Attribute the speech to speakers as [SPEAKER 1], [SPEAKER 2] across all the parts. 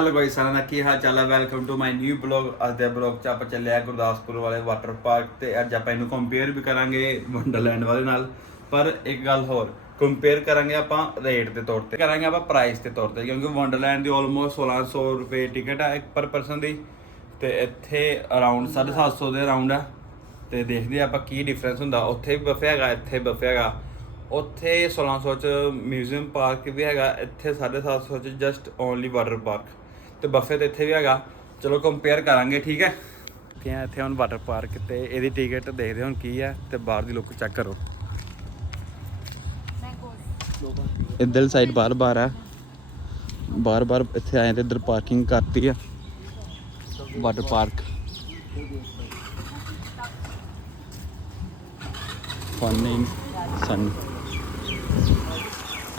[SPEAKER 1] Hello guys ਸਾਰਿਆਂ ਦਾ ਕੀ ਹਾਲ ਚਾਲ ਹੈ welcome to my new blog ਅੱਜ ਦੇ ਬਲੌਗ ਚ ਆਪਾਂ ਚੱਲੇ ਆ ਗੁਰਦਾਸਪੁਰ ਵਾਲੇ ਵਾਟਰ ਪਾਰਕ ਤੇ ਅੱਜ ਆਪਾਂ ਇਹਨੂੰ ਕੰਪੇਅਰ ਵੀ ਕਰਾਂਗੇ ਵੰਡਰਲੈਂਡ ਵਾਲੇ ਨਾਲ। ਪਰ ਇੱਕ ਗੱਲ ਹੋਰ ਕੰਪੇਅਰ ਕਰਾਂਗੇ ਆਪਾਂ ਰੇਟ ਦੇ ਤੌਰ ਤੇ। ਕਰਾਂਗੇ ਆਪਾਂ ਪ੍ਰਾਈਸ ਦੇ ਤੌਰ ਤੇ, ਕਿਉਂਕਿ ਵੰਡਰਲੈਂਡ ਦੀ ਆਲਮੋਸਟ 1600 ਰੁਪਏ ਟਿਕਟ ਹੈ ਇੱਕ ਪਰ ਪਰਸਨ ਦੀ। ਤੇ ਇੱਥੇ ਅਰਾਊਂਡ 750 ਦੇ ਅਰਾਊਂਡ ਆ। ਤੇ ਦੇਖਦੇ ਆ ਆਪਾਂ ਕੀ ਡਿਫਰੈਂਸ ਹੁੰਦਾ। ਉੱਥੇ ਵੀ ਬਫੇ ਹੈਗਾ, ਇੱਥੇ ਬਫੇ ਹੈਗਾ। ਉੱਥੇ 1600 ਚ ਮਿਊਜ਼ੀਅਮ ਪਾਰਕ ਵੀ ਹੈਗਾ। ਇੱਥੇ 750 ਚ ਜਸਟ ਓਨਲੀ ਵਾਟਰ ਪਾਰਕ ਤੇ ਬਫੇ ਤੇ ਇੱਥੇ ਵੀ ਹੈਗਾ। ਚਲੋ ਕੰਪੇਅਰ ਕਰਾਂਗੇ ਠੀਕ ਹੈ? ਕਿ ਆ ਇੱਥੇ ਹੁਣ ਵਾਟਰ ਪਾਰਕ ਤੇ ਇਹਦੀ ਟਿਕਟ ਦੇਖਦੇ ਹੁਣ ਕੀ ਹੈ ਤੇ ਬਾਹਰ ਦੀ ਲੁੱਕ ਚੈੱਕ ਕਰੋ। ਇੱਧਰ ਸਾਈਡ ਬਾਰ ਬਾਰ ਆ ਬਾਰ ਬਾਰ ਇੱਥੇ ਆਏ ਤੇ ਇੱਧਰ ਪਾਰਕਿੰਗ ਕਰਤੀ ਆ। ਵਾਟਰ ਪਾਰਕ ਫਨਿੰਗ ਸਨ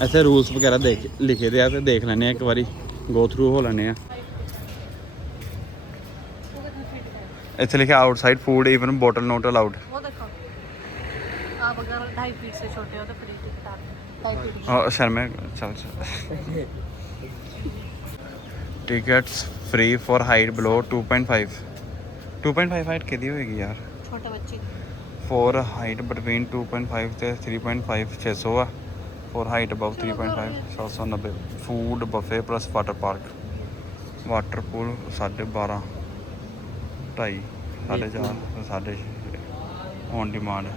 [SPEAKER 1] ਇੱਥੇ ਰੂਲਸ ਵਗੈਰਾ ਦੇਖ ਲਿਖੇ ਦੇ ਆ ਤੇ ਦੇਖ ਲੈਣੇ ਆ ਇੱਕ ਵਾਰੀ। ਗੋ ਥਰੂ ਹੋ ਲੈਣੇ ਆ। इतने लिखा outside food even bottle not allowed
[SPEAKER 2] वो देखो। आप अगर 2.5 फीट से छोटे हो तो फ्री टिकट
[SPEAKER 1] हाँ शर्मे चल चल। Tickets free for height below 2.5 2.5 height कितनी होगी यार?
[SPEAKER 2] छोटे बच्चे।
[SPEAKER 1] हाइट बिटवीन 2.5 से 3.5 600 है for food buffet plus water park water pool 12.5 ढाई ਸਾਢੇ ਚਾਰ ਤੇ ਸਾਢੇ ਛੇ on demand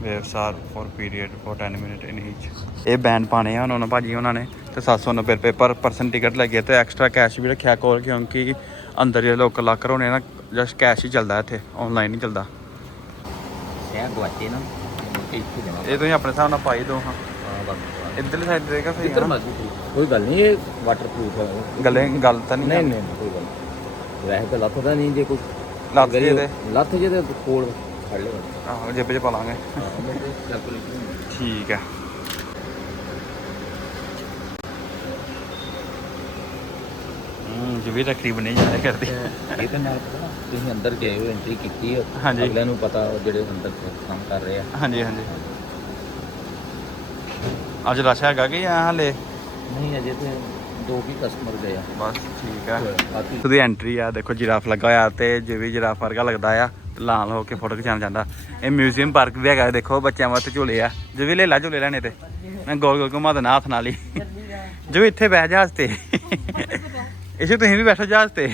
[SPEAKER 1] waves are for period for 10 minute in each ਇਹ ਬੈਂਡ ਪਾਣੇ ਆ ਉਹਨਾਂ ਨੇ ਭਾਜੀ ਉਹਨਾਂ ਨੇ ਤੇ 790 ਰੁਪਏ ਪਰ ਪਰਸਨ ਟਿਕਟ ਲੱਗੀ ਹੈ ਤੇ ਐਕਸਟਰਾ ਕੈਸ਼ ਵੀ ਰੱਖਿਆ ਕੋਲ ਕਿਉਂਕਿ ਅੰਦਰ ਜਿਹੜੇ ਲੋਕਲ ਲਾਕਰ ਹੋਣੇ ਨਾ ਜਸਟ ਕੈਸ਼ ਹੀ ਚੱਲਦਾ ਇੱਥੇ ਆਨਲਾਈਨ ਨਹੀਂ ਚੱਲਦਾ।
[SPEAKER 3] ਸ਼ਹਿਰ ਗਵਾਚੇ ਨਾ
[SPEAKER 1] ਇਹ ਤੁਸੀਂ ਆਪਣੇ ਹਿਸਾਬ ਨਾਲ ਪਾਈ ਦੋ ਹਾਂ।
[SPEAKER 3] ਹਾਂ
[SPEAKER 1] ਇੱਧਰਲੀ ਸਾਈਡ ਦੇਖਾ ਸਹੀ ਹੈ ਨਾ?
[SPEAKER 3] ਮਰਜ਼ੀ ਕੋਈ ਗੱਲ ਨਹੀਂ ਇਹ ਵਾਟਰਪ੍ਰੂਫ ਹੈ
[SPEAKER 1] ਗੱਲੇ ਗੱਲ ਤਾਂ ਨਹੀਂ
[SPEAKER 3] ਨਹੀਂ ਨਹੀਂ ਕੋਈ ਗੱਲ ਵੈਸੇ ਤਾਂ ਲੱਥਦਾ ਨਹੀਂ ਜੇ ਕੋਈ।
[SPEAKER 1] ਲੱਥ
[SPEAKER 3] ਅਗਰ
[SPEAKER 1] ਜੇ
[SPEAKER 3] ਇਹ
[SPEAKER 1] ਤੇ।
[SPEAKER 3] ਲੱਥ ਜੇ ਤੇ ਕੋਲ ਫੜ ਲਿਓ।
[SPEAKER 1] ਆਹੋ ਜੇਬੇ 'ਚ ਪਾ ਲਾਂਗੇ
[SPEAKER 3] ਕੈਲਕੂਲੇਟਰ
[SPEAKER 1] ਠੀਕ ਹੈ ਹੂੰ ਜਿਵੇਂ ਰੱਖੜੀ ਬਣੀ ਜਾ ਰਿਹਾ ਕਰਦੀ।
[SPEAKER 3] ਇਹ ਤਾਂ ਨਾਲ ਪਤਾ ਨਾ, ਤੁਸੀਂ ਅੰਦਰ ਗਏ ਹੋ ਐਂਟਰੀ ਕੀਤੀ ਹੈ
[SPEAKER 1] ਹਾਂਜੀ।
[SPEAKER 3] ਅਗਲਿਆਂ ਨੂੰ ਪਤਾ ਜਿਹੜੇ ਅੰਦਰ ਕੰਮ ਕਰ ਰਹੇ ਆ।
[SPEAKER 1] ਹਾਂਜੀ ਹਾਂਜੀ। ਅੱਜ ਰਸ਼ ਹੈਗਾ ਕਿ ਹਲੇ?
[SPEAKER 3] ਨਹੀਂ ਅਜੇ ਤੇ ਦੋ ਹੀ ਕਸਟਮਰ ਗਏ ਆ।
[SPEAKER 1] ਬਸ ਠੀਕ ਹੈ
[SPEAKER 3] ਬਾਕੀ
[SPEAKER 1] ਉਹਦੀ ਐਂਟਰੀ ਆ ਦੇਖੋ ਜਿਰਾਫ ਲੱਗਾ ਹੋਇਆ ਤੇ ਜਿਵੇਂ ਜਿਰਾਫ ਵਰਗਾ ਲੱਗਦਾ ਆ ਤੇ ਲਾਲ ਹੋ ਕੇ ਫੋਟੋ ਖਿਚਾਉਣ ਜਾਂਦਾ। ਇਹ ਮਿਊਜ਼ੀਅਮ ਪਾਰਕ ਵੀ ਹੈਗਾ ਦੇਖੋ ਬੱਚਿਆਂ ਵਾਸਤੇ ਝੂਲੇ ਆ। ਜਿਵੇਂ ਲੈ ਲਾ ਝੂਲੇ ਲੈਣੇ ਤੇ। ਮੈਂ ਗੋਲ ਗੋਲ ਘੁਮਾ ਦੇਣਾ ਹੱਥ ਨਾਲ ਹੀ। ਜੋ ਇੱਥੇ ਬਹਿ ਜਹਾਜ਼ ਤੇ ਇਸੇ ਤੁਸੀਂ ਵੀ ਬੈਠੋ ਜਹਾਜ਼ ਤੇ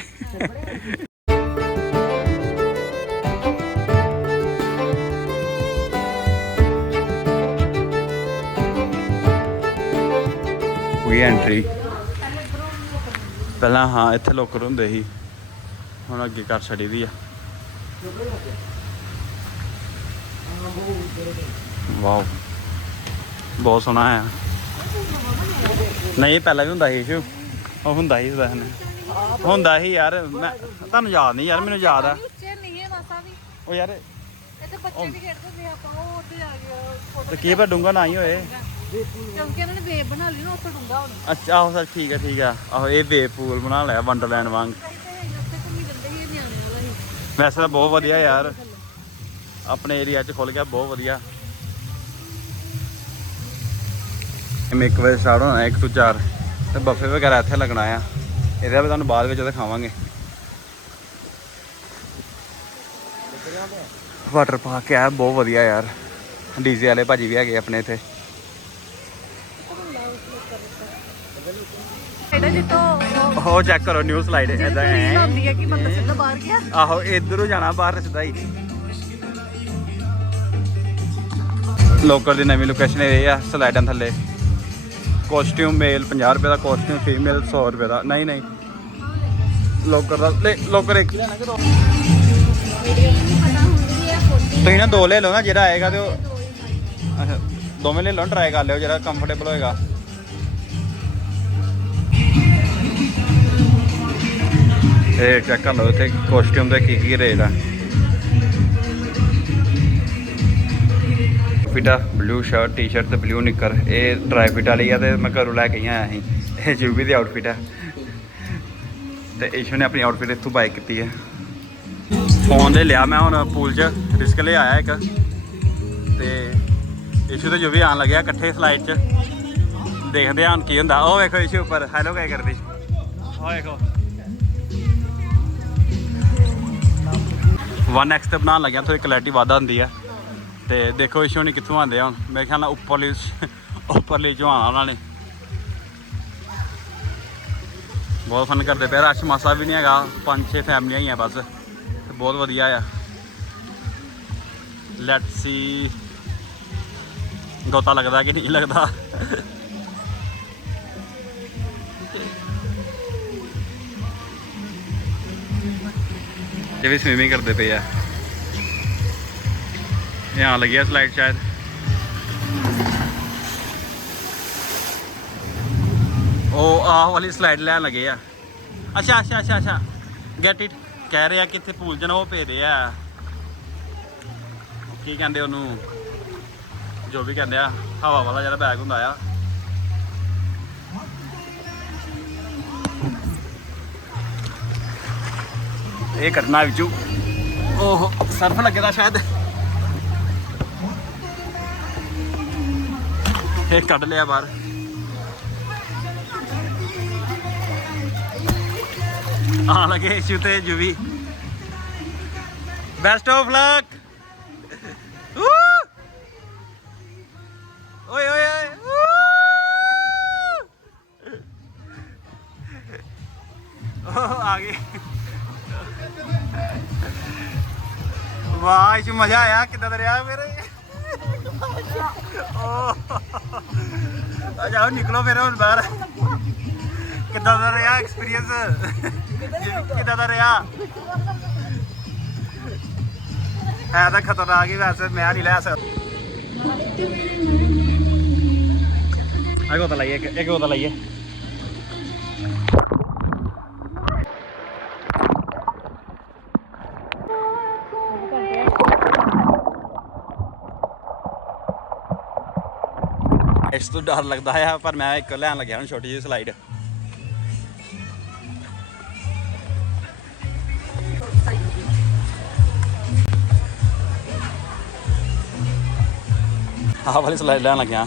[SPEAKER 1] ਵੀ ਐਂਟਰੀ ਪਹਿਲਾਂ ਹਾਂ ਇੱਥੇ ਲੋਕਰ ਹੁੰਦੇ ਸੀ। ਹੁਣ ਅੱਗੇ ਕਰ ਛੱਡੀ ਦੀ ਆ। ਵਾਓ। ਬਹੁਤ ਸੋਹਣਾ ਆ ਨਹੀਂ ਪਹਿਲਾਂ ਵੀ ਹੁੰਦਾ ਸੀ ਇਸ਼ੂ। ਉਹ ਹੁੰਦਾ ਸੀ ਹਨੇ ਹੁੰਦਾ ਸੀ ਯਾਰ ਮੈਂ ਤੁਹਾਨੂੰ ਯਾਦ ਨਹੀਂ ਯਾਰ ਮੈਨੂੰ ਯਾਦ ਆ।
[SPEAKER 2] ਉੱਚੇ ਨਹੀਂ ਹੈ ਮਾਸਾ ਵੀ।
[SPEAKER 1] ਉਹ ਯਾਰ
[SPEAKER 2] ਇੱਥੇ ਬੱਚੇ ਵੀ ਖੇਡਦੇ ਆ, ਆਪਾਂ ਉਹ ਉੱਥੇ ਜਾ ਕੇ
[SPEAKER 1] ਤੇ ਕੀ ਪਤਾ ਡੂੰਗਾ ਨਾ ਹੀ ਹੋਏ।
[SPEAKER 2] ਕਿਉਂਕਿ ਇਹਨਾਂ ਨੇ ਵੇਬ ਬਣਾ ਲਈ ਨਾ ਉੱਥੇ ਡੂੰਗਾ ਹੁਣ।
[SPEAKER 1] ਅੱਛਾ ਆਹੋ ਸਰ ਠੀਕ ਹੈ ਠੀਕ ਆ। ਆਹੋ ਇਹ ਵੇ ਪੂਲ ਬਣਾ ਲਿਆ ਵੰਡਰਲੈਂਡ ਵਾਂਗ।
[SPEAKER 2] ਉੱਥੇ ਘੁੰਮੀ ਜਾਂਦੇ ਸੀ ਇਹ ਨਿਆਣਿਆਂ ਵਾਲਾ ਹੀ
[SPEAKER 1] ਵੈਸੇ ਤਾਂ ਬਹੁਤ ਵਧੀਆ ਯਾਰ। ਆਪਣੇ ਏਰੀਆ 'ਚ ਖੁੱਲ ਗਿਆ ਬਹੁਤ ਵਧੀਆ। ਮੈਂ ਇੱਕ ਵਜੇ ਸਟਾਰਟ ਹੋਣਾ 1 ਤੋਂ 4 ਤੇ ਬਫੇ ਵਗੈਰਾ ਇੱਥੇ ਲੱਗਣਾ ਆ। ਇਹਦਾ ਵੀ ਤੁਹਾਨੂੰ ਬਾਅਦ ਵਿੱਚ ਦਿਖਾਵਾਂਗੇ। ਵਾਟਰ ਪਾਰਕ ਆ ਬਹੁਤ ਵਧੀਆ ਯਾਰ। ਡੀਜ਼ੇ ਵਾਲੇ ਭਾਜੀ ਵੀ ਹੈਗੇ ਆਪਣੇ ਇੱਥੇ।
[SPEAKER 2] ਜਿੱਤੋਂ ਉਹ
[SPEAKER 1] ਚੈੱਕ ਕਰੋ ਨਿਊ ਸਲਾਈਡ ਇਦਾਂ
[SPEAKER 2] ਰੀਲ ਆਉਂਦੀ ਹੈ ਕਿ ਬੰਦਾ ਸਿੱਧਾ ਬਾਹਰ ਗਿਆ।
[SPEAKER 1] ਆਹੋ ਇਧਰੋਂ ਜਾਣਾ ਬਾਹਰ ਸਿੱਧਾ ਹੀ। ਲੋਕਲ ਦੀ ਨਵੀਂ ਲੋਕੇਸ਼ਨ ਇਹ ਆ ਸਲਾਈਡਾਂ ਥੱਲੇ। ਕੋਸਟਿਊਮ ਮੇਲ 50 ਰੁਪਏ ਦਾ ਕੋਸਟਿਊਮ ਫੀਮੇਲ 100 ਰੁਪਏ ਦਾ। ਨਹੀਂ ਨਹੀਂ। ਲੋਕਰ ਦਾ ਲੈ ਲੋਕਰ ਇੱਕ। ਹੀ ਲੈਣਾ ਕਿ ਦੋ ਤੁਸੀਂ ਨਾ ਦੋ ਲੈ ਲਓ ਨਾ ਜਿਹੜਾ ਆਏਗਾ ਤੇ ਉਹ ਅੱਛਾ ਦੋਵੇਂ ਲੈ ਲਓ ਟਰਾਈ ਕਰ ਲਿਓ ਜਿਹੜਾ ਕੰਫਰਟੇਬਲ ਹੋਏਗਾ। ਇਹ ਚੈੱਕ ਕਰ ਲਓ ਇੱਥੇ ਕੋਸਟਿਊਮ ਦੇ ਕੀ ਕੀ ਰੇਟ ਆ। ਫਿਟਾ ਬਲੂ ਸ਼ਰਟ ਟੀ-ਸ਼ਰਟ ਤੇ ਬਲੂ ਨਿੱਕਰ ਇਹ ਡਰਾਈ ਫਿਟ ਵਾਲੀ ਆ ਤੇ ਮੈਂ ਘਰੋਂ ਲੈ ਕੇ ਆਇਆ ਸੀ। ਇਹ ਜੂਬੀ ਦੀ ਆਊਟਫਿਟ ਆ। ਤੇ ਇਸ਼ੂ ਨੇ ਆਪਣੀ ਆਊਟਫਿਟ ਇੱਥੋਂ ਬਾਈ ਕੀਤੀ ਹੈ ਫੋਨ ਲੈ ਲਿਆ ਮੈਂ ਹੁਣ ਪੂਲ 'ਚ ਰਿਸਕ ਲੈ ਆਇਆ ਇੱਕ। ਤੇ ਇਸ਼ੂ ਤੇ ਜੋ ਵੀ ਆਣ ਲੱਗਿਆ ਇਕੱਠੇ ਫਲਾਈਟ 'ਚ। ਦੇਖਦੇ ਹਾਂ ਕੀ ਹੁੰਦਾ। ਉਹ ਵੇਖੋ ਇਸ਼ੂ ਉੱਪਰ। ਹੈਲੋ ਕਹਿ ਕਰਦੀ। ਆ ਦੇਖੋ 1x ਤੇ ਬਣਾਉਣ ਲੱਗਿਆ ਥੋੜੀ ਕੁਆਲਿਟੀ ਵਾਧਾ ਹੁੰਦੀ ਆ। ਤੇ ਦੇਖੋ ਇਸ਼ੂ ਨਹੀਂ ਕਿੱਥੋਂ ਆਉਂਦੇ ਆ ਹੁਣ। ਮੇਰੇ ਖਿਆਲ ਨਾਲ ਉੱਪਰਲੀ ਉੱਪਰਲੀ ਚੋਂ ਆਉਣਾ ਉਹਨਾਂ ਨੇ। ਬਹੁਤ ਫਨ ਕਰਦੇ ਪਏ ਰਸ਼ ਮਾਸਾ ਵੀ ਨਹੀਂ ਹੈਗਾ। ਪੰਜ ਛੇ ਫੈਮਲੀਆਂ ਹੀ ਆ ਬਸ। ਤੇ ਬਹੁਤ ਵਧੀਆ ਆ। ਲੈਟਸ ਸੀ ਗੋਤਾ ਲੱਗਦਾ ਕਿ ਨਹੀਂ ਲੱਗਦਾ? ਬੱਚੇ ਵੀ ਸਵਿਮਿੰਗ ਕਰਦੇ ਪਏ ਆ। ਇਹ ਆ ਲੱਗਿਆ ਸਲਾਈਡ ਸ਼ਾਇਦ। ਉਹ ਆਹ ਵਾਲੀ ਸਲਾਈਡ ਲੈਣ ਲੱਗੇ ਆ। ਅੱਛਾ ਅੱਛਾ ਅੱਛਾ ਅੱਛਾ। ਗੈਟ ਇਟ ਕਹਿ ਰਿਹਾ ਕਿ ਇੱਥੇ ਪੂਲ ਜਨ ਉਹ ਭੇਜ ਰਿਹਾ ਕੀ ਕਹਿੰਦੇ ਉਹਨੂੰ? ਜੋ ਵੀ ਕਹਿੰਦੇ ਆ, ਹਵਾ ਵਾਲਾ ਜਿਹੜਾ ਬੈਗ ਹੁੰਦਾ ਆ। ਇਹ ਕਰਨਾ ਵਿੱਚੋਂ ਓਹ ਸਰਫ ਲੱਗੇਦਾ ਸ਼ਾਇਦ। ਇਹ ਕੱਢ ਲਿਆ ਬਾਹਰ। ਆ ਲਗੇ ਇਸ਼ੂ ਤੇ ਜੁਵੀ ਬੈਸਟ ਆਫ ਲੱਕ ਮਜ਼ਾ ਆਇਆ ਕਿੱਦਾਂ ਦਾ ਰਿਹਾ ਮੇਰੇ ਓ ਆ ਜਾਓ ਨਿਕਲੋ ਫਿਰ ਹੁਣ ਬਾਹਰ। ਕਿੱਦਾਂ ਦਾ ਰਿਹਾ ਐਕਸਪੀਰੀਅੰਸ ਕਿੱਦਾਂ ਦਾ ਰਿਹਾ? ਹੈ ਤਾਂ ਖਤਰਨਾਕ ਹੀ ਵੈਸੇ ਮੈਂ ਨਹੀਂ ਲੈ ਸਕਦਾ। ਆਗੋ ਤਾਂ ਲਈਏ ਇੱਕ ਉਹ ਤਾਂ ਲਈਏ। ਇਸ ਤੋਂ ਡਰ ਲੱਗਦਾ ਆ, ਪਰ ਮੈਂ ਇੱਕ ਲੈਣ ਲੱਗਿਆ ਹੁਣ ਛੋਟੀ ਜਿਹੀ ਸਲਾਈਡ ਆਹ ਵਾਲੀ ਸਲਾਈਡ ਲੈਣ ਲੱਗਿਆ।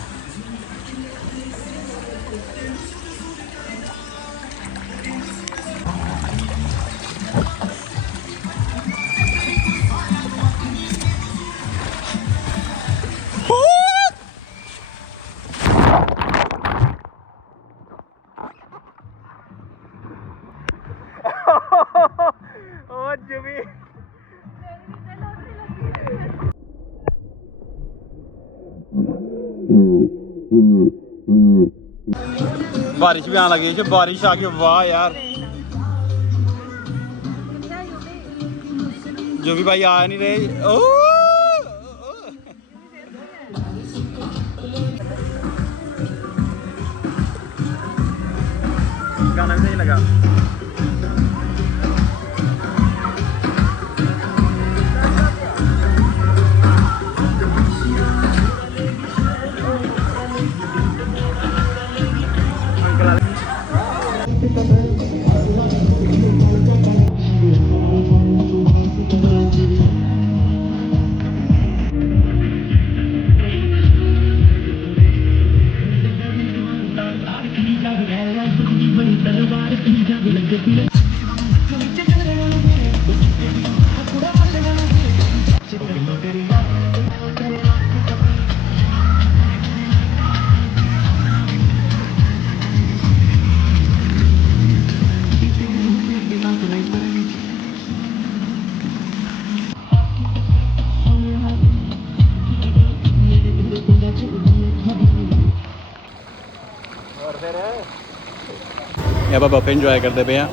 [SPEAKER 1] ਬਾਰਿਸ਼ ਵੀ ਆਣ ਲੱਗੀ ਜੇ ਬਾਰਿਸ਼ ਆ ਗਈ ਵਾਹ ਯਾਰ ਜੋ ਵੀ ਭਾਈ ਆ ਨਹੀਂ ਰਹੇ ਆਪਾਂ ਬੱਫੇ ਇੰਜੋਏ ਕਰਦੇ ਪਏ ਆ।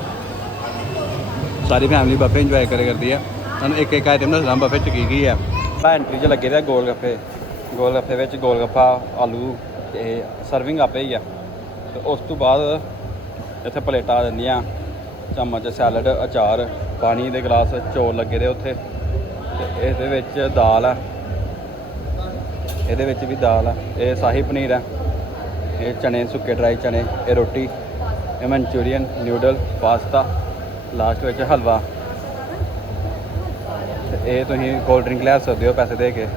[SPEAKER 1] ਸਾਰੀ ਫੈਮਿਲੀ ਬੱਫੇ ਇੰਜੋਏ ਕਰੇ ਕਰਦੀ ਆ। ਤੁਹਾਨੂੰ ਇੱਕ ਇੱਕ ਆਈਟਮ ਦੱਸਦਾ ਬਾਪੇ ਚ ਕੀ ਕੀ ਆ? ਆ ਐਂਟਰੀ 'ਚ ਲੱਗੇ ਦੇ ਆ ਗੋਲ ਗੱਪੇ ਗੋਲ ਗੱਪੇ ਵਿੱਚ ਗੋਲ ਗੱਪਾ ਆਲੂ ਤੇ ਸਰਵਿੰਗ ਆਪੇ ਹੀ ਆ। ਤੇ ਉਸ ਤੋਂ ਬਾਅਦ ਇੱਥੇ ਪਲੇਟਾਂ ਦਿੰਦੀਆਂ ਚਮਚ ਸੈਲਡ ਅਚਾਰ, ਪਾਣੀ ਦੇ ਗਲਾਸ, ਚੌਲ ਲੱਗੇ ਦੇ ਉੱਥੇ। ਤੇ ਇਹਦੇ ਵਿੱਚ ਦਾਲ ਆ। ਇਹਦੇ ਵਿੱਚ ਵੀ ਦਾਲ ਆ। ਇਹ ਸ਼ਾਹੀ ਪਨੀਰ ਆ। ਇਹ ਚਨੇ, ਸੁੱਕੇ ਡਰਾਈ ਚਨੇ, ਇਹ ਰੋਟੀ। ਇਹ ਮਨਚੂਰੀਅਨ ਨਿਊਡਲ ਪਾਸਤਾ ਲਾਸਟ ਵਿੱਚ ਹਲਵਾ। ਇਹ ਤੁਸੀਂ ਕੋਲਡ ਡਰਿੰਕ ਲੈ ਸਕਦੇ ਹੋ ਪੈਸੇ ਦੇ ਕੇ।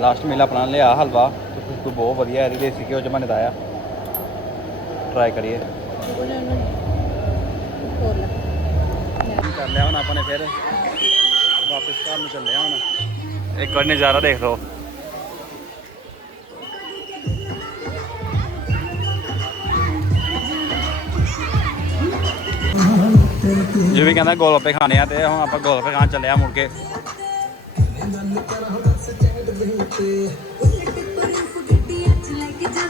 [SPEAKER 1] ਲਾਸਟ ਮੀਲ ਆਪਣਾ ਲਿਆ ਹਲਵਾ। ਤੇ ਖੁਸ਼ਬੂ ਬਹੁਤ ਵਧੀਆ ਇਹਦੀ ਦੇਸੀ ਘਿਓ ਚ ਬਣਦਾ ਆ। ਟਰਾਈ ਕਰੀਏ। ਕਰ ਲਿਆ ਹੁਣ ਆਪਾਂ ਨੇ ਫਿਰ। ਵਾਪਸ ਘਰ ਨੂੰ ਚੱਲੇ ਹੁਣ। ਇੱਕ ਵਾਰ ਨਜ਼ਾਰਾ ਦੇਖ ਲਓ। ਜਿਵੇਂ ਕਹਿੰਦਾ ਗੋਲਗੱਪੇ ਖਾਣੇ ਆ ਤੇ ਹੁਣ ਆਪਾਂ ਗੋਲਗੱਪੇ ਖਾਣ ਚੱਲੇ ਆ ਮੁੜ ਕੇ।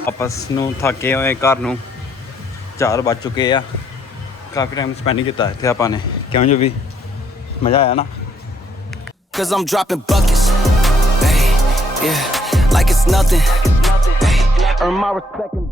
[SPEAKER 1] ਆਪਸ ਨੂੰ ਥੱਕੇ ਹੋਏ ਘਰ ਨੂੰ। 4 ਵੱਜ ਚੁੱਕੇ ਆ। ਕਾਫੀ ਟਾਈਮ ਸਪੈਂਡ ਕੀਤਾ ਇੱਥੇ ਆਪਾਂ ਨੇ। ਕਿਉਂ ਜੋ ਵੀ ਮਜ਼ਾ ਆਇਆ ਨਾ?
[SPEAKER 4] Cause I'm dropping buckets. Hey, yeah, like it's nothing. Hey, earn my respect